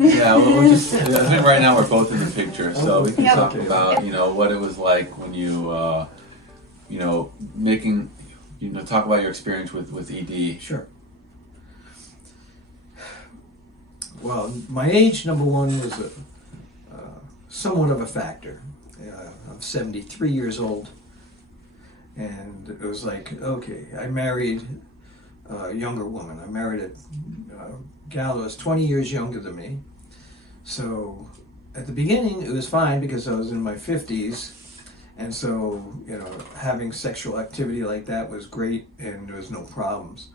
Yeah, well, I think right now we're both in the picture, so we can Yep. talk about, what it was like when you, making, talk about your experience with ED. Sure. Well, my age, number one, was somewhat of a factor. I'm 73 years old, and it was like, okay, I married a younger woman. I married a gal that was 20 years younger than me. So at the beginning, it was fine because I was in my 50s, and so, having sexual activity like that was great, and there was no problems.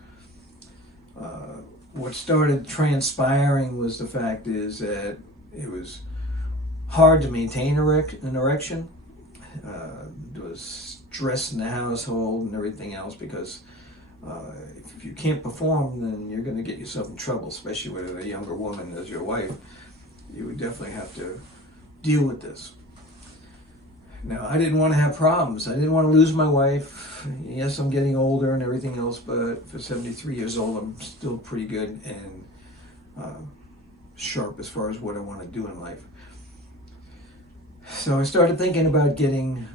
What started transpiring was the fact is that it was hard to maintain an erection. There was stress in the household and everything else because if you can't perform, then you're going to get yourself in trouble, especially with a younger woman as your wife. You would definitely have to deal with this. Now, I didn't want to have problems. I didn't want to lose my wife. Yes, I'm getting older and everything else, but for 73 years old, I'm still pretty good and sharp as far as what I want to do in life. So I started thinking about getting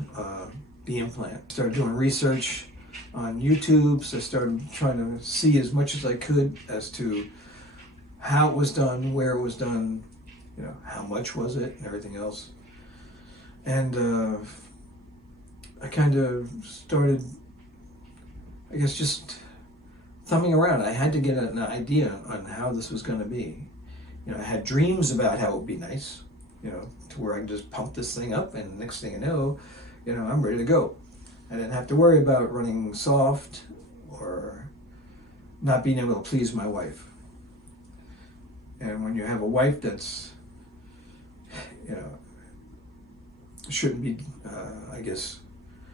the implant. Started doing research on YouTube. So I started trying to see as much as I could as to how it was done, where it was done, how much was it, and everything else. And I kind of started, I guess, just thumbing around. I had to get an idea on how this was going to be. I had dreams about how it would be nice, to where I can just pump this thing up, and next thing I know, I'm ready to go. I didn't have to worry about running soft or not being able to please my wife. And when you have a wife that's, shouldn't be, I guess,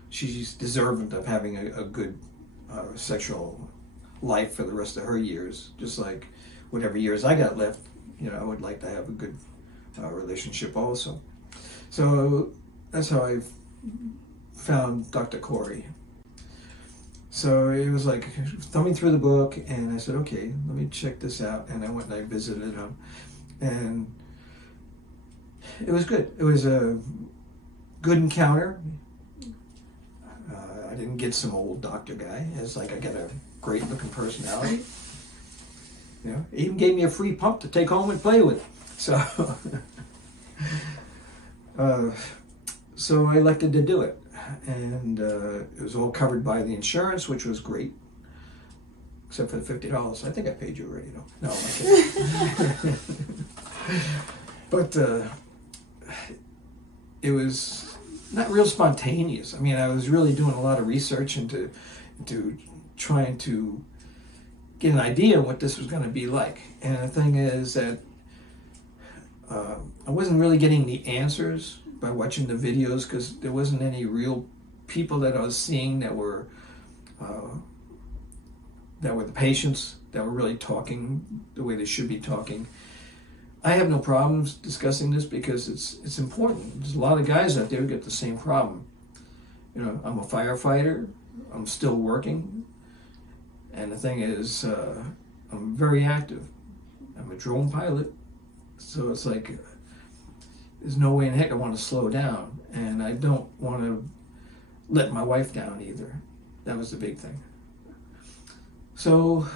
she's deserving of having a good sexual life for the rest of her years, just like whatever years I got left, I would like to have a good relationship also. So that's how I found Dr. Khouri. So it was like thumbing through the book, and I said, okay, let me check this out. And I went and I visited him, and it was good. It was a good encounter. I didn't get some old doctor guy. It's like I got a great looking personality. He even gave me a free pump to take home and play with. So, so I elected to do it. And it was all covered by the insurance, which was great. Except for the $50. I think I paid you already, though. No, I'm kidding. But it was not real spontaneous. I mean, I was really doing a lot of research into trying to get an idea of what this was going to be like. And the thing is that I wasn't really getting the answers by watching the videos because there wasn't any real people that I was seeing that were the patients that were really talking the way they should be talking. I have no problems discussing this because it's important. There's a lot of guys out there who get the same problem. I'm a firefighter. I'm still working. And the thing is, I'm very active. I'm a drone pilot. So it's like, there's no way in heck I want to slow down. And I don't want to let my wife down either. That was the big thing. So,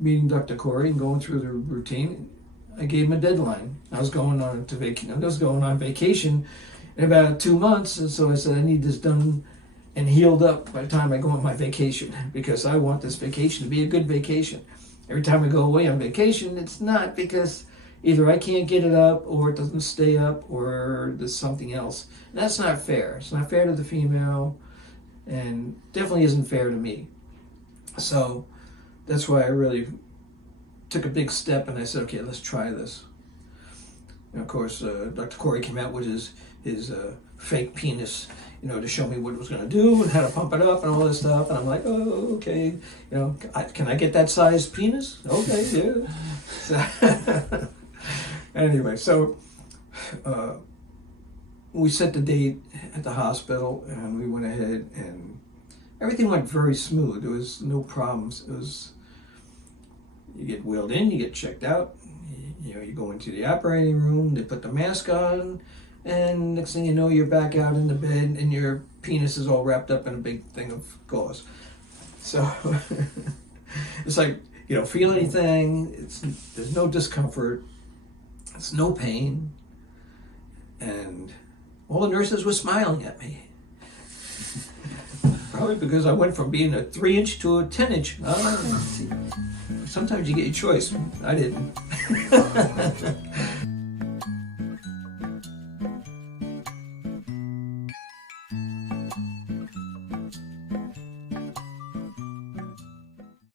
meeting Dr. Khouri and going through the routine, I gave him a deadline. I was going on vacation in about 2 months, and so I said I need this done and healed up by the time I go on my vacation, because I want this vacation to be a good vacation. Every time I go away on vacation, it's not because either I can't get it up, or it doesn't stay up, or there's something else. And that's not fair. It's not fair to the female, and definitely isn't fair to me. So that's why I really took a big step, and I said, okay, let's try this. And of course, Dr. Khouri came out with his fake penis, to show me what it was going to do and how to pump it up and all this stuff. And I'm like, oh, okay, can I get that size penis? Okay, yeah. So anyway, so we set the date at the hospital, and we went ahead, and everything went very smooth. There was no problems. It was You get wheeled in, you get checked out. You know, you go into the operating room, they put the mask on, and next thing you know, you're back out in the bed, and your penis is all wrapped up in a big thing of gauze. So it's like, you don't feel anything. There's no discomfort. There's no pain. And all the nurses were smiling at me. Probably because I went from being a 3-inch to a 10-inch. Sometimes you get your choice. I didn't.